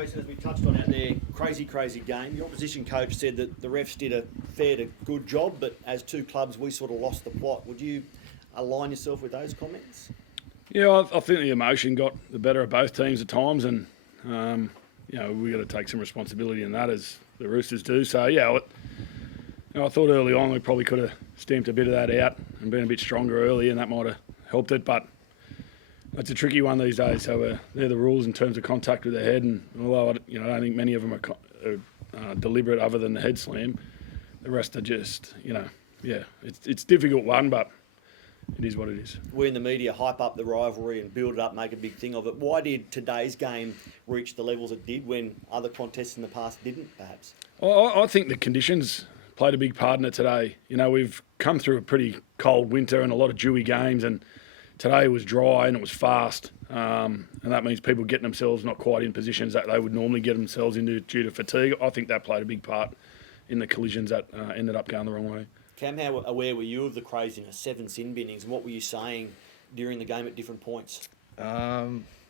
Jason, as we touched on out there, crazy game. Your opposition coach said that the refs did a fair to good job, but as two clubs, we sort of lost the plot. Would you align yourself with those comments? Yeah, I think the emotion got the better of both teams at times, and we got to take some responsibility in that, as the Roosters do. So yeah, I thought early on we probably could have stamped a bit of that out and been a bit stronger early, and that might have helped it. But it's a tricky one these days. So they're the rules in terms of contact with the head, and although I don't think many of them are deliberate, other than the head slam, the rest are just it's a difficult one, but it is what it is. We in the media hype up the rivalry and build it up, make a big thing of it. Why did today's game reach the levels it did when other contests in the past didn't, perhaps? I think the conditions played a big part in it today. We've come through a pretty cold winter and a lot of dewy games, and today was dry and it was fast. And that means people getting themselves not quite in positions that they would normally get themselves into due to fatigue. I think that played a big part in the collisions that ended up going the wrong way. Cam, how aware were you of the craziness, 7 sin binnings, and what were you saying during the game at different points? I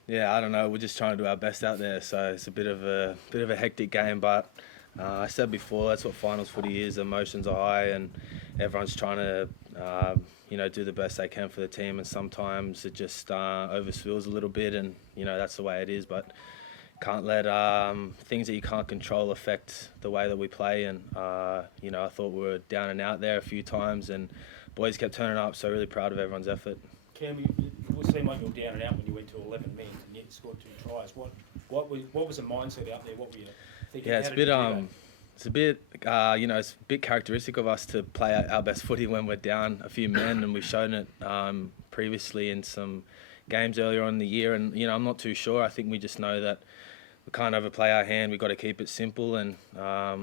don't know. We're just trying to do our best out there, so it's a bit of a hectic game. But I said before, that's what finals footy is. Emotions are high, and everyone's trying to do the best they can for the team. And sometimes it just overspills a little bit, and that's the way it is. But can't let things that you can't control affect the way that we play. And I thought we were down and out there a few times, and boys kept turning up. So really proud of everyone's effort. Cam, it seemed like you were down and out when you went to 11 men, and yet you scored 2 tries. What was the mindset out there? What were you thinking? Yeah, it's a bit characteristic of us to play our best footy when we're down a few men, and we've shown it previously in some games earlier on in the year. And I'm not too sure. I think we just know that we can't overplay our hand. We've got to keep it simple, and I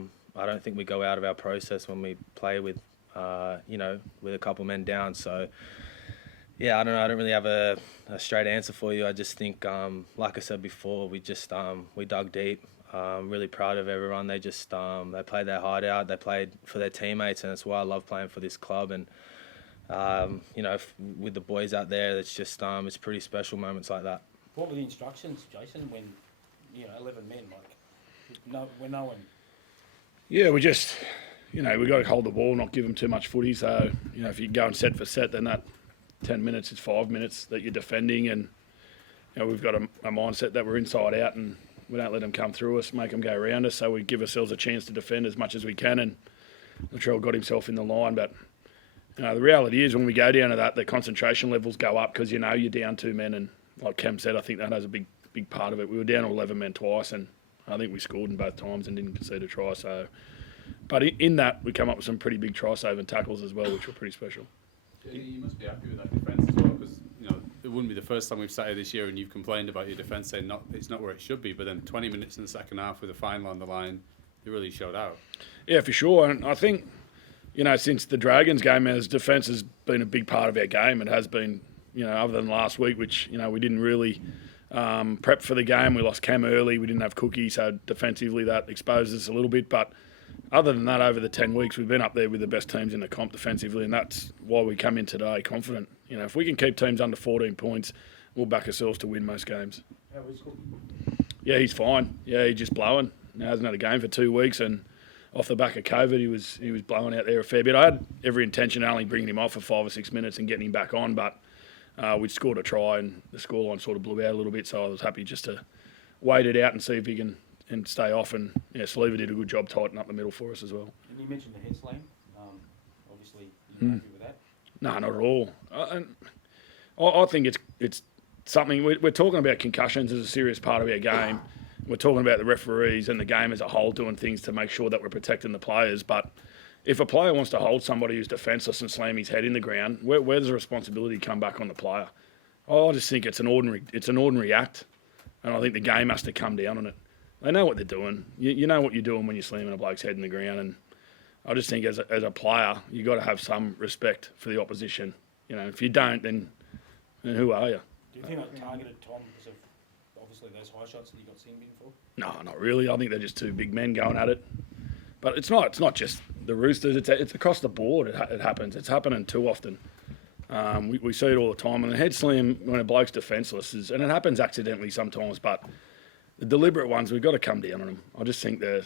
don't think we go out of our process when we play with with a couple men down. So yeah, I don't know. I don't really have a straight answer for you. I just think, like I said before, we dug deep. Really proud of everyone. They just they played their heart out. They played for their teammates, and that's why I love playing for this club. And with the boys out there, it's just it's pretty special moments like that. What were the instructions, Jason, when 11 men, when no one? Yeah, we just we got to hold the ball, not give them too much footy. So if you go and set for set, then that 10 minutes is 5 minutes that you're defending, and we've got a mindset that we're inside out, and we don't let them come through us, make them go around us, so we give ourselves a chance to defend as much as we can. And Latrell got himself in the line, but the reality is when we go down to that, the concentration levels go up because you're down 2 men, and like Cam said, I think that has a big part of it. We were down to 11 men twice, and I think we scored in both times and didn't concede a try. So, but in that, we come up with some pretty big try-saving tackles as well, which were pretty special. Yeah, you must be happy with that defence as well, because it wouldn't be the first time we've sat here this year and you've complained about your defence saying it's not where it should be. But then 20 minutes in the second half with a final on the line, it really showed out. Yeah, for sure. And I think since the Dragons game, as defence has been a big part of our game. It has been, other than last week, which we didn't really prep for the game. We lost Cam early. We didn't have Cookie, so defensively that exposed us a little bit. But other than that, over the 10 weeks, we've been up there with the best teams in the comp defensively, and that's why we come in today confident. If we can keep teams under 14 points, we'll back ourselves to win most games. How is Cookie? Yeah, he's fine. Yeah, he's just blowing. He hasn't had a game for 2 weeks, and off the back of COVID, he was blowing out there a fair bit. I had every intention of only bringing him off for 5 or 6 minutes and getting him back on, but we'd scored a try, and the scoreline sort of blew out a little bit, so I was happy just to wait it out and see if he can stay off. And Sleeva did a good job tightening up the middle for us as well. And you mentioned the head slam. Obviously, you're happy with that? No, not at all. I think it's something. We're talking about concussions as a serious part of our game. We're talking about the referees and the game as a whole doing things to make sure that we're protecting the players. But if a player wants to hold somebody who's defenceless and slam his head in the ground, where does the responsibility come back on the player? I just think it's an ordinary act, and I think the game has to come down on it. They know what they're doing. You know what you're doing when you're slamming a bloke's head in the ground, and I just think as a player, you've got to have some respect for the opposition. If you don't, then who are you? Do you think that targeted Tom because of obviously those high shots that you got singed in for? No, not really. I think they're just two big men going at it. But it's not just the Roosters. It's across the board. It happens. It's happening too often. We see it all the time. And the head slam when a bloke's defenceless and it happens accidentally sometimes, but the deliberate ones, we've got to come down on him. I just think that,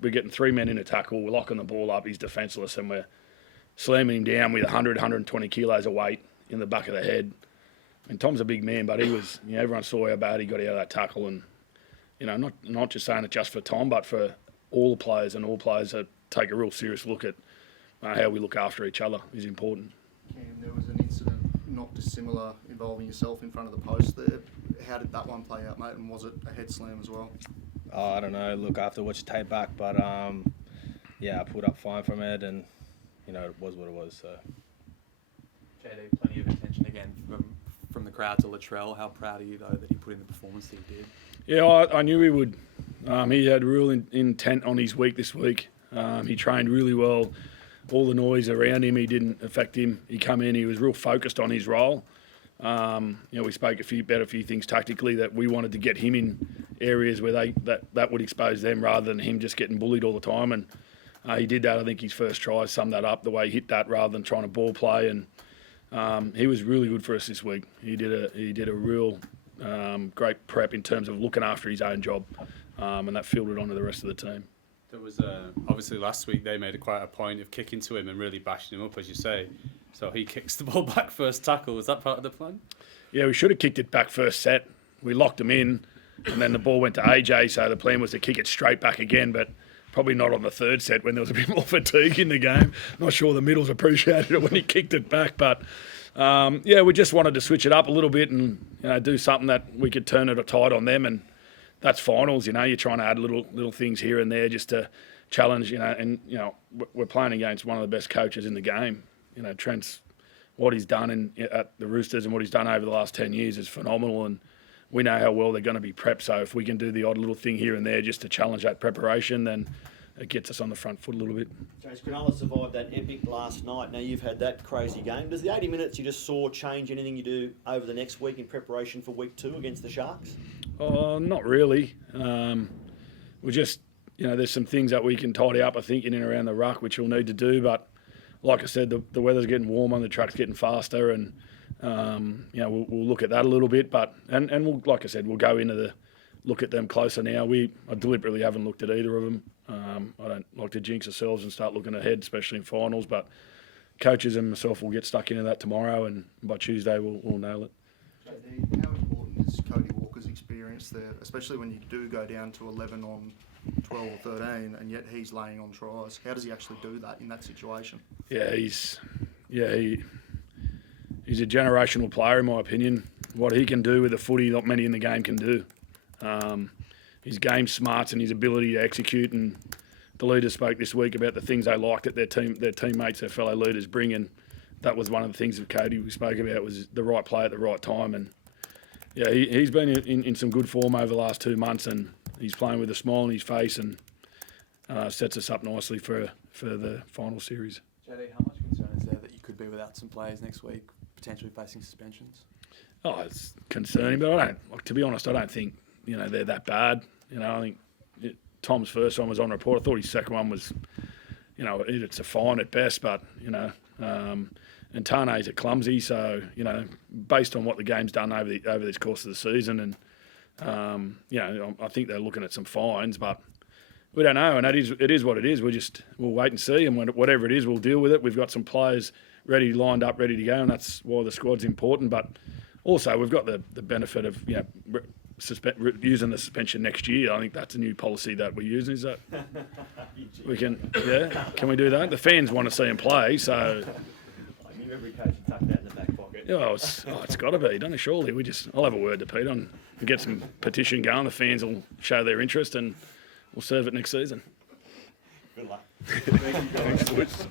we're getting 3 men in a tackle, we're locking the ball up, he's defenceless, and we're slamming him down with 100, 120 kilos of weight in the back of the head. And Tom's a big man, but he was, everyone saw how bad he got out of that tackle. And, not just saying it just for Tom, but for all the players, and all players that take a real serious look at how we look after each other is important. Cam, there was an incident not dissimilar involving yourself in front of the post there. How did that one play out, mate? And was it a head slam as well? Oh, I don't know. Look, I have to watch the tape back, but I pulled up fine from it, and it was what it was. So, JD, plenty of attention again from the crowd to Latrell. How proud are you though that he put in the performance that he did? Yeah, I knew he would. He had real intent on his week this week. He trained really well. All the noise around him, he didn't affect him. He come in, he was real focused on his role. We spoke about a few things tactically that we wanted to get him in areas where that would expose them rather than him just getting bullied all the time. And he did that. I think his first try summed that up, the way he hit that rather than trying to ball play. And he was really good for us this week. He did a real great prep in terms of looking after his own job, and that filtered onto the rest of the team. There was obviously last week they made quite a point of kicking to him and really bashing him up, as you say. So he kicks the ball back first tackle. Was that part of the plan? Yeah, we should have kicked it back first set. We locked him in, and then the ball went to AJ. So the plan was to kick it straight back again, but probably not on the third set when there was a bit more fatigue in the game. Not sure the middles appreciated it when he kicked it back, but we just wanted to switch it up a little bit and do something that we could turn it a tide on them. And that's finals, you're trying to add little things here and there just to challenge, and we're playing against one of the best coaches in the game. Trent's, what he's done at the Roosters and what he's done over the last 10 years is phenomenal, and we know how well they're going to be prepped. So if we can do the odd little thing here and there just to challenge that preparation, then it gets us on the front foot a little bit. James Cronulla survived that epic last night. Now you've had that crazy game. Does the 80 minutes you just saw change anything you do over the next week in preparation for week 2 against the Sharks? Oh, not really. We're just, there's some things that we can tidy up, I think, in and around the ruck, which we'll need to do. But like I said, the weather's getting warmer, the track's getting faster, and we'll look at that a little bit. But and we'll, like I said, we'll go into look at them closer now. I deliberately haven't looked at either of them. I don't like to jinx ourselves and start looking ahead, especially in finals. But coaches and myself will get stuck into that tomorrow, and by Tuesday we'll nail it. JD, how important is Cody Walker's experience there, especially when you do go down to 11 on 12 or 13, and yet he's laying on tries? How does he actually do that in that situation? Yeah, he's a generational player in my opinion. What he can do with the footy, not many in the game can do. His game smarts and his ability to execute, and the leaders spoke this week about the things they liked that their teammates, their fellow leaders bring, and that was one of the things that Cody we spoke about, was the right play at the right time. And yeah, he's been in some good form over the last 2 months, and he's playing with a smile on his face, and sets us up nicely for the final series. JD, how much concern is there that you could be without some players next week, potentially facing suspensions? Oh, it's concerning, but to be honest, I don't think they're that bad. I think Tom's first one was on report. I thought his second one was, it's a fine at best, but and Tane's a clumsy, so based on what the game's done over this course of the season, and I think they're looking at some fines, but we don't know, and it is what it is. We'll wait and see, and whatever it is, we'll deal with it. We've got some players lined up, ready to go, and that's why the squad's important. But also, we've got the benefit of using the suspension next year. I think that's a new policy that we're using. Is that we can? Yeah, can we do that? The fans want to see him play, so. I knew every coach would tuck that in the back pocket. Yeah, it's got to be, don't it? Surely I'll have a word to Pete on. We'll get some petition going. The fans will show their interest, and we'll serve it next season. Good luck. Thanks, boys.